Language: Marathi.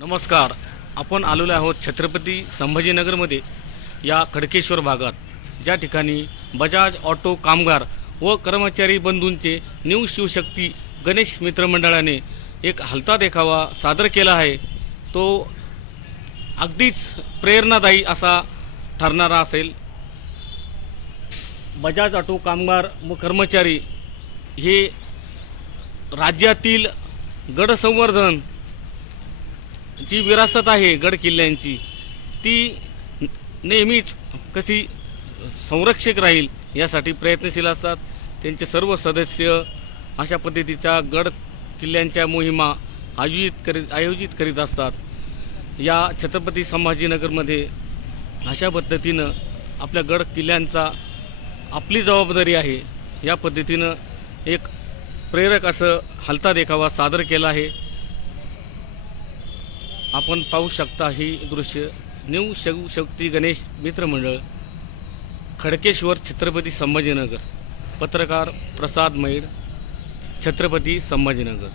नमस्कार. आपण आलेलो आहोत छत्रपती संभाजीनगरमध्ये या खडकेश्वर भागात. ज्या ठिकाणी बजाज ऑटो कामगार व कर्मचारी बंधूंचे न्यू शिवशक्ती गणेश मित्रमंडळाने एक हलता देखावा सादर केला आहे. तो अगदीच प्रेरणादायी असा ठरणारा असेल. बजाज ऑटो कामगार व कर्मचारी हे राज्यातील गडसंवर्धन जी विरासत आहे गड किल्ल्यांची ती नेहमीच कशी संरक्षक राहील यासाठी प्रयत्नशील असतात. त्यांचे सर्व सदस्य अशा पद्धतीच्या गड किल्ल्यांच्या मोहिमा आयोजित करीत आयोजित करीत असतात. या छत्रपती संभाजीनगरमध्ये अशा पद्धतीनं आपल्या गड किल्ल्यांचा आपली जबाबदारी आहे. या पद्धतीनं एक प्रेरक असं हलता देखावा सादर केला आहे. आपण पाहू शकता ही दृश्य न्यू शग शक्ती गणेश मित्रमंडळ खडकेश्वर छत्रपती संभाजीनगर पत्रकार प्रसाद मैड छत्रपती संभाजीनगर.